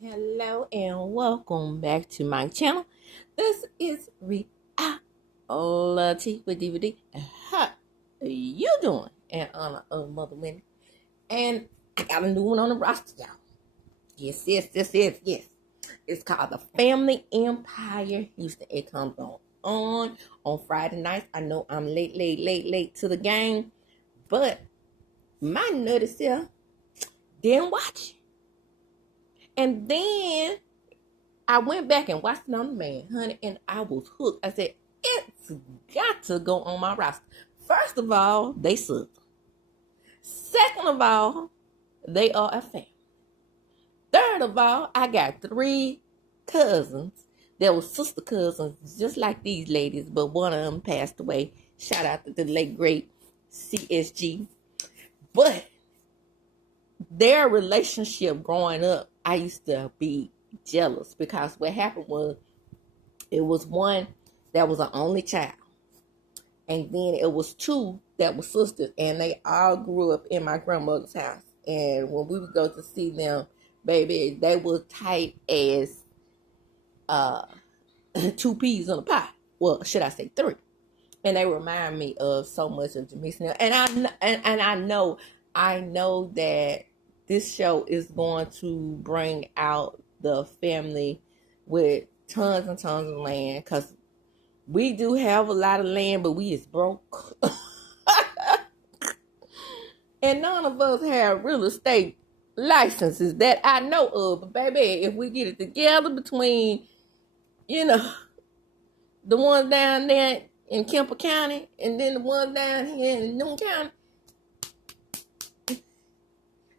Hello and welcome back to my channel. This is Reality with DVD. How you doing? In honor of Mother Wendy. And I got a new one on the roster, y'all. Yes. It's called The Family Empire Houston. It comes on Friday nights. I know I'm late to the game, but my nutty self didn't watch it. And then I went back and watched it on demand, honey, and I was hooked. I said, it's got to go on my roster. First of all, they suck. Second of all, they are a family. Third of all, I got three cousins that were sister cousins, just like these ladies, but one of them passed away. Shout out to the late, great CSG. But their relationship growing up, I used to be jealous because what happened was it was one that was an only child, and then it was two that were sisters, and they all grew up in my grandmother's house. And when we would go to see them, baby, they were tight as two peas in a pot. Well, should I say three? And they remind me of so much of Jamisa. And I know that this show is going to bring out the family with tons and tons of land, because we do have a lot of land, but we is broke. And none of us have real estate licenses that I know of. But baby, if we get it together between, the ones down there in Kemper County and then the ones down here in Newton County,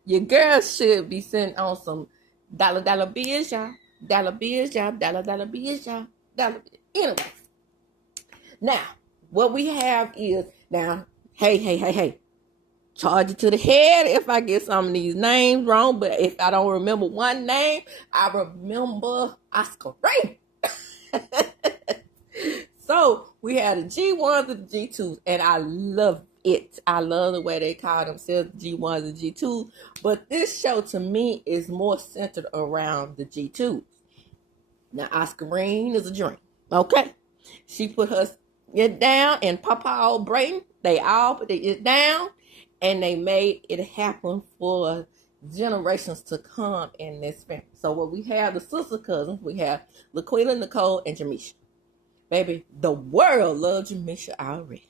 your girls should be sitting on some dollar bills, y'all. Dollar bills, y'all. Dollar bills, y'all. Anyway, now what we have is now. Hey. Charge it to the head if I get some of these names wrong. But if I don't remember one name, I remember Oscar Ray. So we had the G1s and the G2s, and I love it. I love the way they call themselves G1s and G2s. But this show to me is more centered around the G2s. Now, Oscar Green is a dream. Okay? She put her it down, and Papa Brayton, they all put it down, and they made it happen for generations to come in this family. So what we have, the sister cousins, we have Laquila, Nicole, and Jamisha. Baby, the world loves Jamisha already.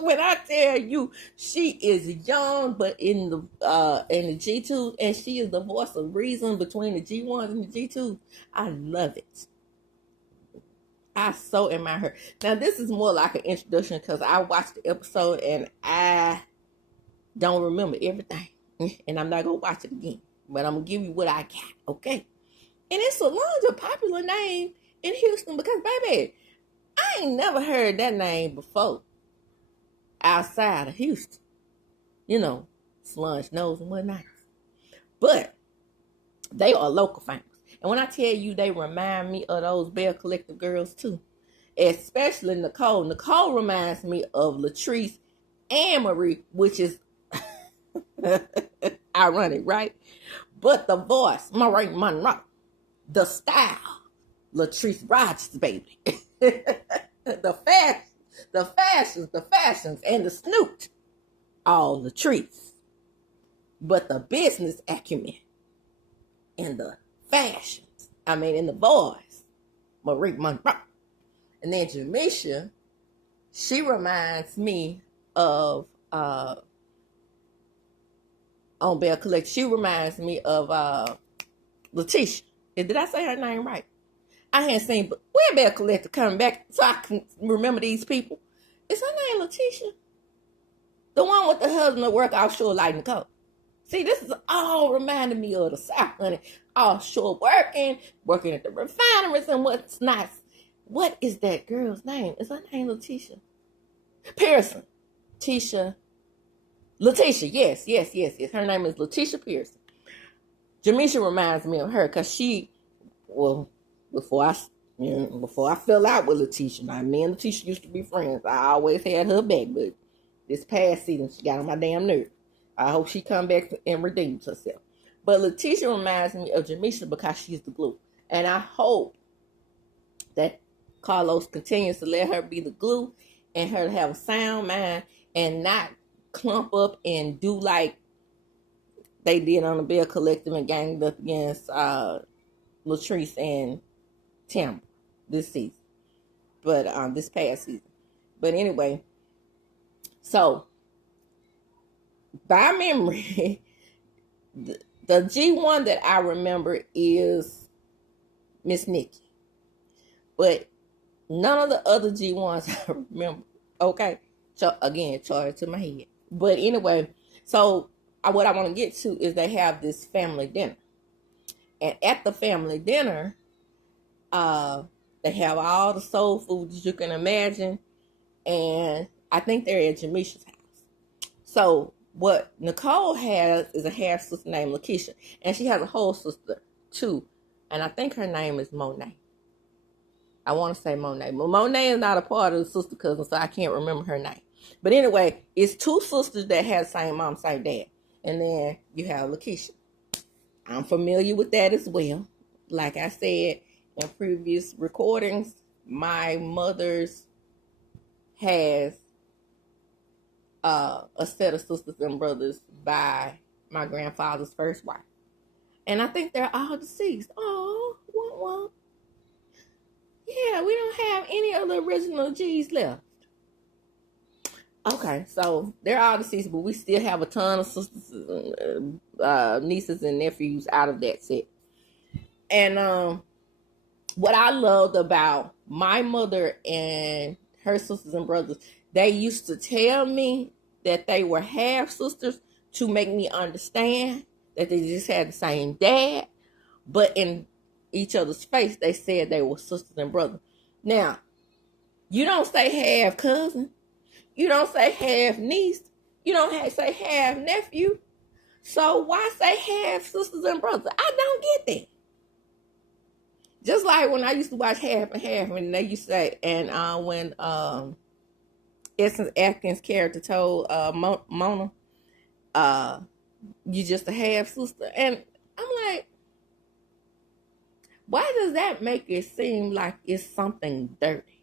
When I tell you, she is young, but in the G2, and she is the voice of reason between the G1s and the G2s. I love it. I so admire her. Now, this is more like an introduction because I watched the episode and I don't remember everything. And I'm not going to watch it again. But I'm going to give you what I got, okay? And it's a popular name in Houston because, baby, I ain't never heard that name before outside of Houston. Solange knows and whatnot. But they are local famous. And when I tell you, they remind me of those Bell Collective girls too. Especially Nicole. Nicole reminds me of Latrice and Marie, which is ironic, right? But the voice, Marie Monroe. The style, Latrice Rogers, baby. the fashions, and the snoot, all Latrice. But the business acumen and the fashions, in the voice, Marie Monroe. And then Jamisha, she reminds me of on Bell Collect. She reminds me of Letitia. Did I say her name right? I hadn't seen, but where Bell Collector coming back so I can remember these people. Is her name Letitia? The one with the husband that work offshore like Nicole. See, this is all reminding me of the South, honey. Offshore working at the refineries and what's nice. What is that girl's name? Is her name Letitia? Pearson. Letitia, yes. Her name is Letitia Pearson. Jamisha reminds me of her because before I fell out with Letitia, me and Letitia used to be friends. I always had her back, but this past season she got on my damn nerve. I hope she come back and redeems herself. But Letitia reminds me of Jamisha because she's the glue. And I hope that Carlos continues to let her be the glue and her to have a sound mind and not clump up and do like they did on the Bell Collective and ganged up against Latrice and Tim this season. But this past season. But anyway, so by memory, the G1 that I remember is Miss Nikki. But none of the other G1s I remember. Okay. So again, charged to my head. But anyway, so what I want to get to is they have this family dinner. And at the family dinner, they have all the soul food that you can imagine. And I think they're at Jamisha's house. So what Nicole has is a half sister named Lakeisha. And she has a whole sister too. And I think her name is Monet. I want to say Monet. But Monet is not a part of the sister cousin, so I can't remember her name. But anyway, it's two sisters that have the same mom, same dad. And then you have Lakeisha. I'm familiar with that as well. Like I said in previous recordings, my mother's has a set of sisters and brothers by my grandfather's first wife. And I think they're all deceased. Oh, well. Yeah, we don't have any of the original G's left. Okay, so they're all deceased, but we still have a ton of sisters, nieces and nephews out of that set. And what I loved about my mother and her sisters and brothers, they used to tell me that they were half sisters to make me understand that they just had the same dad, but in each other's face, they said they were sisters and brothers. Now, you don't say half cousin. You don't say half niece. You don't say half nephew. So why say half sisters and brothers? I don't get that. Just like when I used to watch Half and Half, and they used to say, and when Essence Atkins' character told Mona, you just a half sister. And I'm like, why does that make it seem like it's something dirty?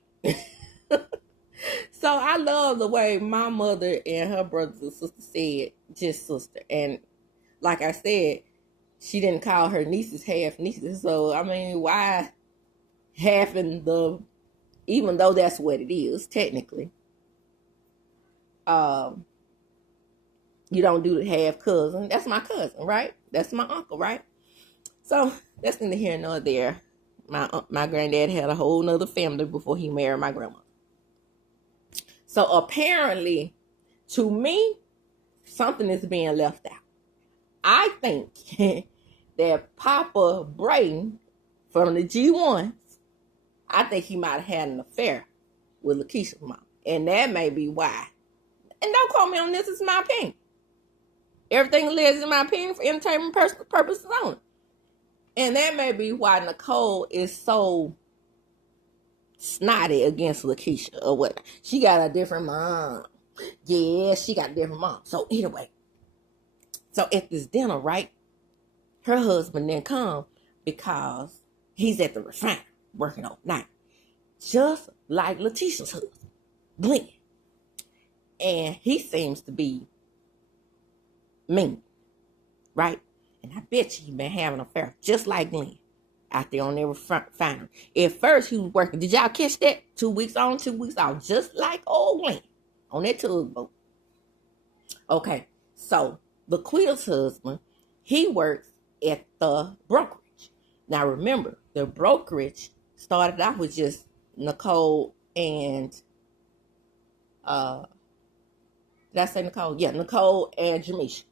So I love the way my mother and her brothers and sisters said just sister. And like I said, she didn't call her nieces half nieces. So, I mean, why half in the, even though that's what it is, technically, you don't do the half cousin. That's my cousin, right? That's my uncle, right? So that's neither here nor there. My granddad had a whole nother family before he married my grandma. So apparently, to me, something is being left out. I think that Papa Brayden from the G1s, I think he might have had an affair with Lakeisha's mom. And that may be why. And don't quote me on this, it's my opinion. Everything is in my opinion for entertainment purposes only. And that may be why Nicole is so snotty against Lakeisha or what. She got a different mom. Yeah, she got a different mom. So anyway, so at this dinner, right, her husband didn't come because he's at the refinery working overnight. Just like Letitia's husband, Glenn. And he seems to be mean, right? And I bet you he been having an affair just like Glenn out there on their refinery. At first he was working. Did y'all catch that? 2 weeks on, 2 weeks off, just like old Glenn on that tugboat. Okay, so Laquita's husband, he works at the brokerage. Now remember, the brokerage started off with just Nicole and did I say Nicole? Yeah, Nicole and Jamisha.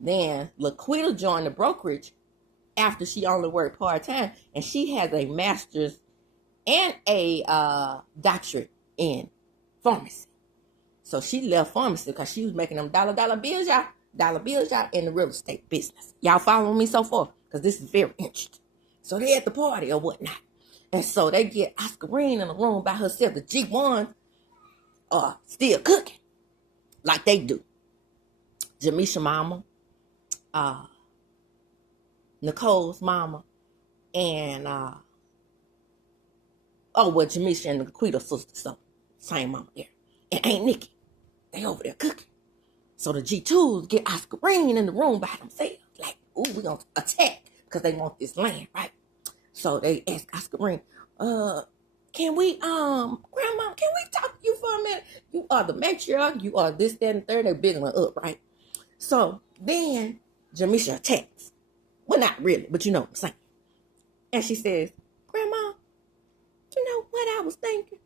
Then Laquita joined the brokerage after she only worked part-time, and she has a master's and a doctorate in pharmacy. So she left pharmacy because she was making them dollar bills, y'all, in the real estate business. Y'all following me so far? Because this is very interesting. So they at the party or whatnot. And so they get Oscar Green in the room by herself. The G1 are still cooking like they do. Jamisha mama, Nicole's mama, and Jamisha and the Laquita sister, so same mama there. And Aunt Nikki, they over there cooking. So the G2s get Oscar Green in the room by themselves. Like, ooh, we gonna attack because they want this land, right? So they ask Oscar Green, can we, Grandma, can we talk to you for a minute? You are the matriarch, you are this, that, and third. They're bigging her up, right? So then Jamisha attacks. Well, not really, but you know what I'm saying. And she says, Grandma, you know what I was thinking?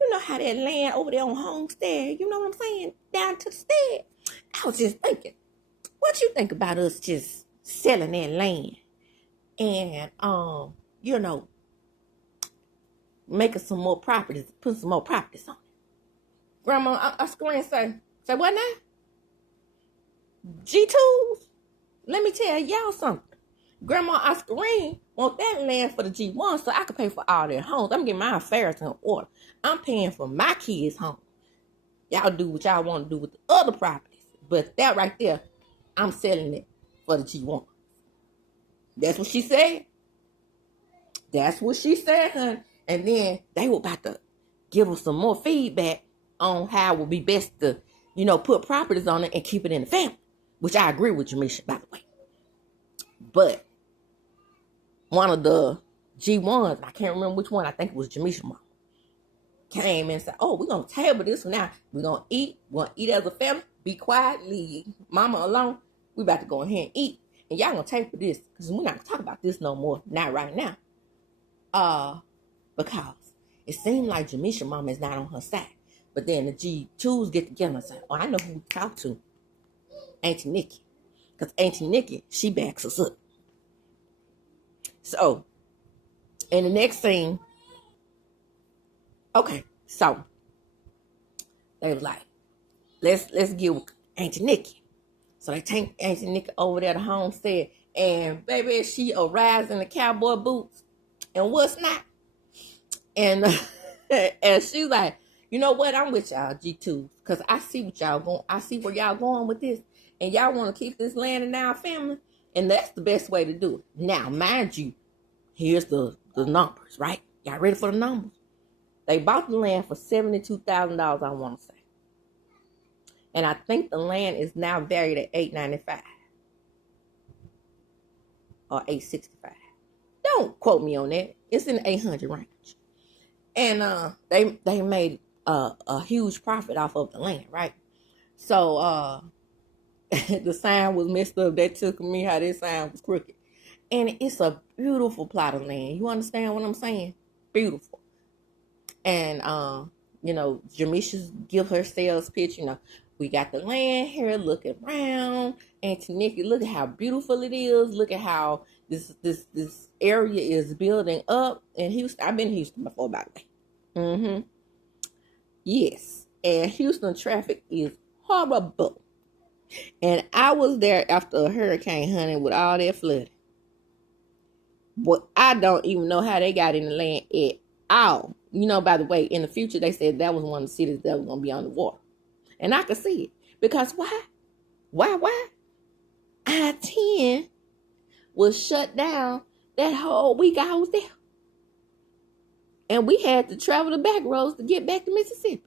You know how that land over there on Homestead, you know what I'm saying? Down to the stead. I was just thinking, what you think about us just selling that land and, you know, making some more properties, putting some more properties on it? Grandma, I scream say what now? G2s? Let me tell y'all something. Grandma Oscarine want that land for the G1 so I can pay for all their homes. I'm getting my affairs in order. I'm paying for my kids' home. Y'all do what y'all want to do with the other properties. But that right there, I'm selling it for the G1. That's what she said. That's what she said, honey. And then they were about to give us some more feedback on how it would be best to, you know, put properties on it and keep it in the family. Which I agree with Jamisha, by the way. But one of the G1s, I can't remember which one, I think it was Jamisha mom, came and said, oh, we're going to table this one now. We're going to eat as a family. Be quiet, leave mama alone. We about to go ahead and eat. And y'all going to table this because we're not going to talk about this no more. Not right now. Because it seemed like Jamisha mama is not on her side. But then the G2s get together and say, oh, I know who to talk to. Auntie Nikki. Because Auntie Nikki, she backs us up. So, in the next scene, okay, so they was like, let's get with Auntie Nikki. So they take Auntie Nikki over there to Homestead, and baby, she arrives in the cowboy boots and what's not. And and she's like, you know what? I'm with y'all G2s because I see what y'all going. I see where y'all going with this, and y'all want to keep this land in our family, and that's the best way to do it. Now, mind you, here's the numbers, right? Y'all ready for the numbers? They bought the land for $72,000, I want to say. And I think the land is now valued at $895 or $865. Don't quote me on that. It's in the 800 range. And they made a huge profit off of the land, right? So the sign was messed up. That took me how this sign was crooked. And it's a beautiful plot of land. You understand what I'm saying? Beautiful. And, you know, Jamisha give her sales pitch, you know, we got the land here, look around. Auntie Nikki, look at how beautiful it is. Look at how this area is building up in Houston. I've been in Houston before, by the way. Yes. And Houston traffic is horrible. And I was there after a hurricane, honey, with all that flooding. But I don't even know how they got in the land at all. You know, by the way, in the future, they said that was one of the cities that was going to be underwater. And I could see it. Because why? I-10 was shut down that whole week I was there. And we had to travel the back roads to get back to Mississippi.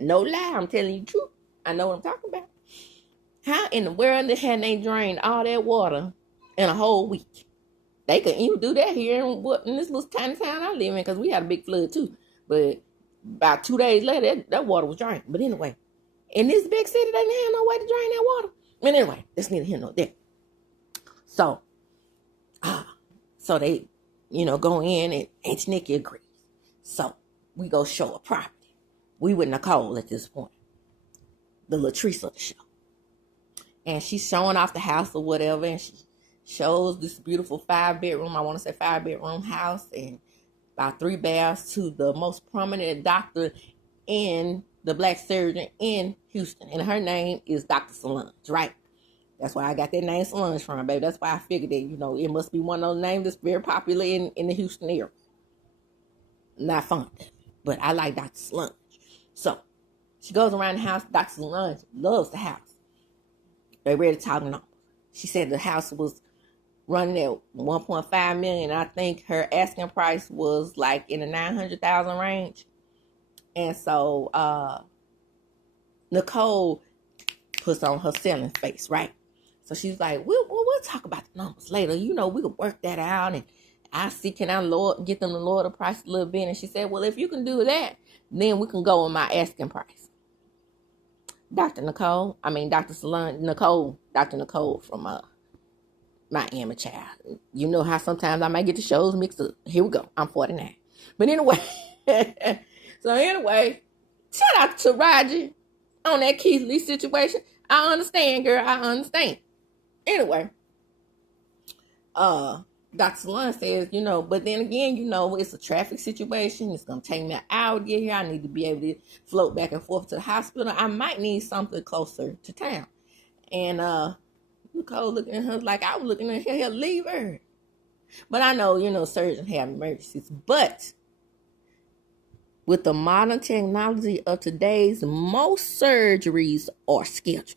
No lie, I'm telling you the truth. I know what I'm talking about. How in the world had they drained all that water in a whole week? They could even do that here in this little tiny town I live in because we had a big flood too. But about 2 days later, that water was drained. But anyway, in this big city, they didn't have no way to drain that water. But anyway, that's neither here nor there. So they, you know, go in and Auntie Nikki agrees. So we go show a property. We with Nicole at this point. The Latrice of the show. And she's showing off the house or whatever. And she shows this beautiful 5-bedroom house. And about 3 baths to the most prominent doctor in the black surgeon in Houston. And her name is Dr. Solange, right? That's where I got that name Solange from, baby. That's why I figured that, you know, it must be one of those names that's very popular in the Houston area. Not fond of it, but I like Dr. Solange. So, she goes around the house. Dr. Solange loves the house. They ready to talk numbers. She said the house was running at 1.5 million. I think her asking price was like in the 900,000 range. And so Nicole puts on her selling face, right? So she's like, we'll talk about the numbers later. You know, we can work that out, and I see, can I get them to lower the price a little bit? And she said, well, if you can do that, then we can go on my asking price. Dr. Nicole from Miami, child. You know how sometimes I might get the shows mixed up. Here we go. I'm 49. But anyway, shout out to Roger on that Keith Lee situation. I understand, girl. I understand. Anyway, Dr. Salon says, but then again, it's a traffic situation. It's going to take me an hour to get here. I need to be able to float back and forth to the hospital. I might need something closer to town. And Nicole looking at her like I was looking at her, leave her. But I know, surgeons have emergencies. But with the modern technology of today's, most surgeries are scheduled.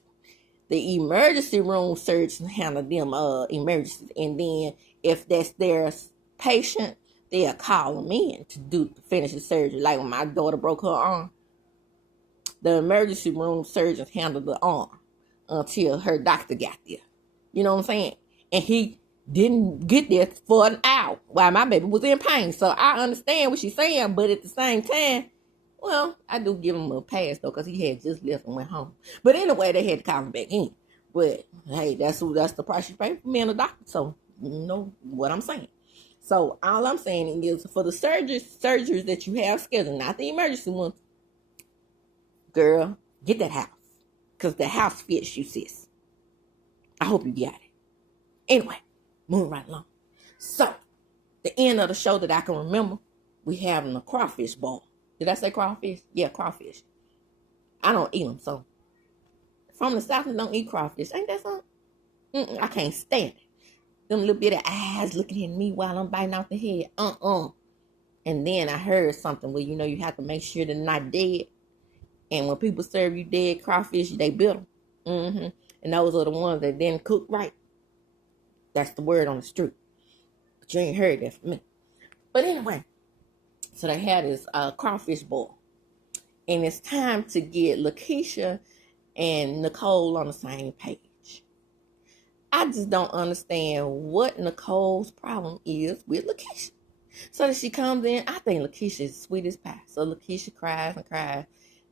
The emergency room surgeons handle them emergencies. And then if that's their patient, they'll call them in to finish the surgery. Like when my daughter broke her arm, the emergency room surgeons handled the arm until her doctor got there. You know what I'm saying? And he didn't get there for an hour while my baby was in pain. So I understand what she's saying, but at the same time, well, I do give him a pass, though, because he had just left and went home. But anyway, they had to call him back in. But, hey, that's the price you pay for being a doctor. So, you know what I'm saying. So, all I'm saying is for the surgeries that you have scheduled, not the emergency ones, girl, get that house. Because the house fits you, sis. I hope you got it. Anyway, moving right along. So, the end of the show that I can remember, we having a crawfish ball. Did I say crawfish? Yeah, crawfish. I don't eat them, so. From the South, I don't eat crawfish. Ain't that something? I can't stand it. Them little bitty eyes looking at me while I'm biting off the head. And then I heard something where, you have to make sure they're not dead. And when people serve you dead crawfish, they bitter. And those are the ones that didn't cook right. That's the word on the street. But you ain't heard that from me. But anyway. So they had this crawfish boil. And it's time to get Lakeisha and Nicole on the same page. I just don't understand what Nicole's problem is with Lakeisha. So that she comes in, I think Lakeisha is sweet as pie. So Lakeisha cries and cries.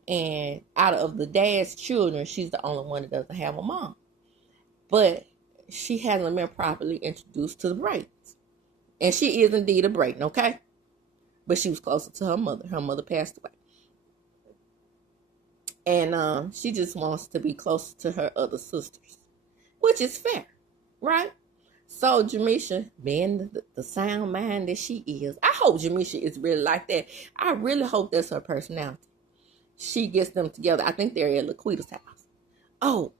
And out of the dad's children, she's the only one that doesn't have a mom. But she hasn't been properly introduced to the Braytons. And she is indeed a Brayton, okay? But she was closer to her mother. Her mother passed away. And she just wants to be closer to her other sisters. Which is fair, right? So Jamisha, being the sound mind that she is, I hope Jamisha is really like that. I really hope that's her personality. She gets them together. I think they're at Laquita's house. Oh.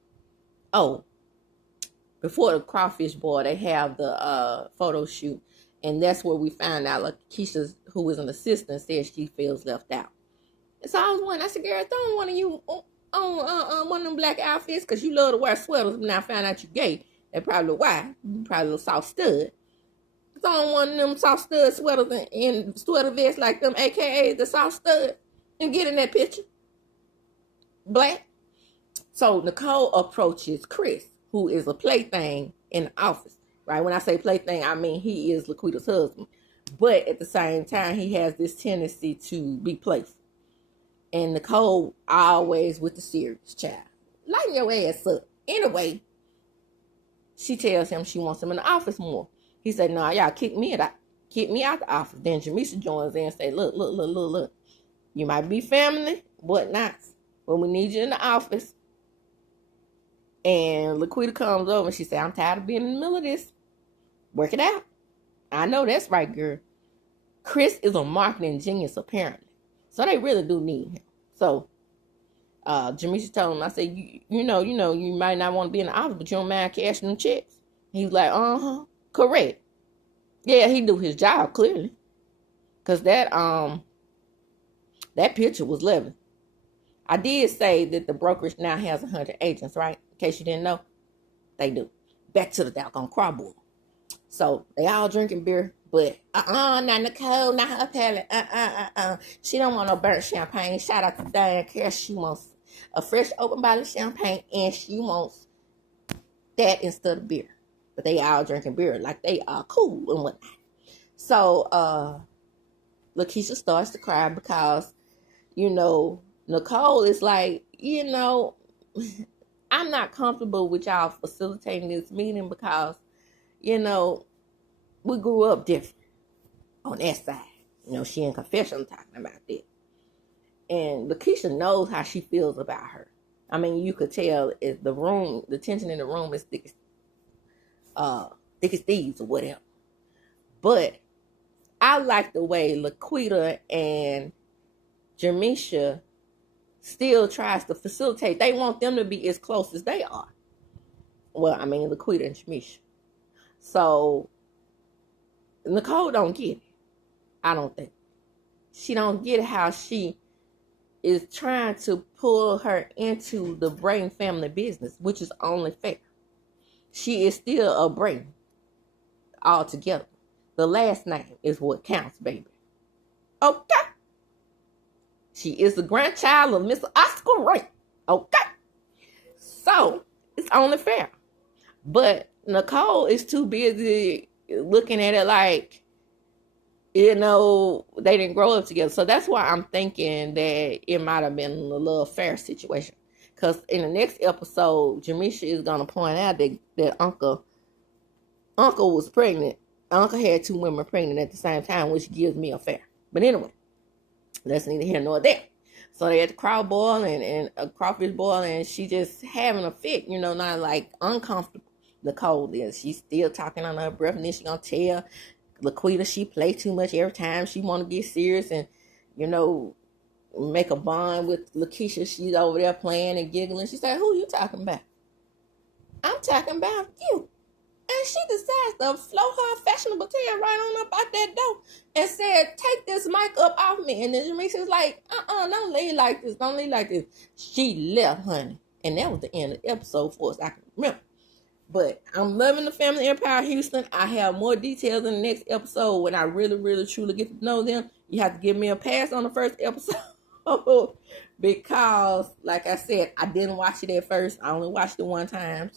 Before the crawfish boil, they have the photo shoot. And that's where we found out, like, Keisha, who was an assistant, said she feels left out. And so I was wondering, I said, girl, throw one of you on one of them black outfits, because you love to wear sweaters. When I found out you gay, that's probably why. You probably a little soft stud. Throw on one of them soft stud sweaters and sweater vests like them, a.k.a. the soft stud, and get in that picture. Black. So Nicole approaches Chris, who is a plaything in the office. Right? When I say plaything, I mean he is Laquita's husband. But at the same time, he has this tendency to be playful. And Nicole always with the serious child. Lighten your ass up. Anyway, she tells him she wants him in the office more. He said, no, y'all kick me out the office. Then Jamisha joins in and say, look. You might be family, whatnot, but we need you in the office. And Laquita comes over and she said, I'm tired of being in the middle of this. Work it out. I know that's right, girl. Chris is a marketing genius, apparently. So they really do need him. So Jamisha told him, I said, you know, you might not want to be in the office, but you don't mind cashing them checks. He was like, correct. Yeah, he do his job, clearly. Because that picture was living. I did say that the brokerage now has 100 agents, right? In case you didn't know. They do. Back to the doggone craw boil. So they all drinking beer, but not Nicole, not her palate. She don't want no burnt champagne. Shout out to Diane Cash. She wants a fresh open bottle of champagne, and she wants that instead of beer. But they all drinking beer like they are cool and whatnot. So Lakeisha starts to cry because, Nicole is like, I'm not comfortable with y'all facilitating this meeting because, we grew up different on that side. She in confession talking about that. And Lakeisha knows how she feels about her. I mean, you could tell if the tension in the room is thick as thieves or whatever. But I like the way Laquita and Jamisha still tries to facilitate. They want them to be as close as they are. Well, I mean, Laquita and Jamisha. So Nicole don't get it. I don't think. She don't get how she is trying to pull her into the Brayton family business, which is only fair. She is still a Brayton altogether. The last name is what counts, baby. Okay. She is the grandchild of Mr. Oscar Ray. Okay. So, it's only fair. But Nicole is too busy looking at it like, they didn't grow up together. So that's why I'm thinking that it might have been a little fair situation. Because in the next episode, Jamisha is going to point out that Uncle was pregnant. Uncle had 2 women pregnant at the same time, which gives me a fair. But anyway, that's neither here nor there. So they had the crowd boil and a crawfish boil, and she just having a fit, not like uncomfortable. Nicole is. She's still talking on her breath, and then she going to tell Laquita she play too much every time she want to get serious and, make a bond with Lakeisha. She's over there playing and giggling. She said, who you talking about? I'm talking about you. And she decides to float her fashionable tail right on up out that door and said, take this mic up off me. And then Jamisha's like, don't leave like this. Don't leave like this. She left, honey. And that was the end of the episode for us. I can remember. But I'm loving the Family Empire Houston. I have more details in the next episode when I really, really, truly get to know them. You have to give me a pass on the first episode because, like I said, I didn't watch it at first. I only watched it one time.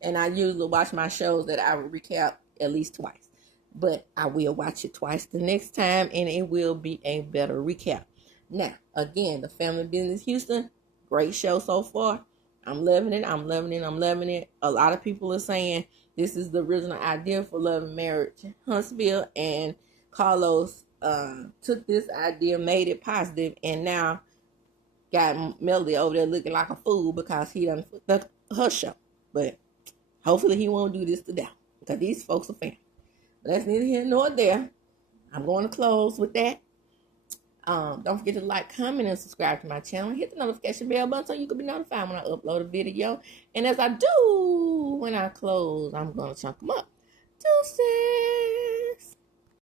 And I usually watch my shows that I will recap at least twice. But I will watch it twice the next time, and it will be a better recap. Now, again, the Family Business Houston, great show so far. I'm loving it. I'm loving it. I'm loving it. A lot of people are saying this is the original idea for Love and Marriage Huntsville, and Carlos took this idea, made it positive, and now got Melody over there looking like a fool because he done fucked her show. But hopefully he won't do this to them because these folks are family. But that's neither here nor there. I'm going to close with that. Don't forget to like, comment, and subscribe to my channel. Hit the notification bell button so you can be notified when I upload a video. And as I do when I close, I'm going to chunk them up. Deuces.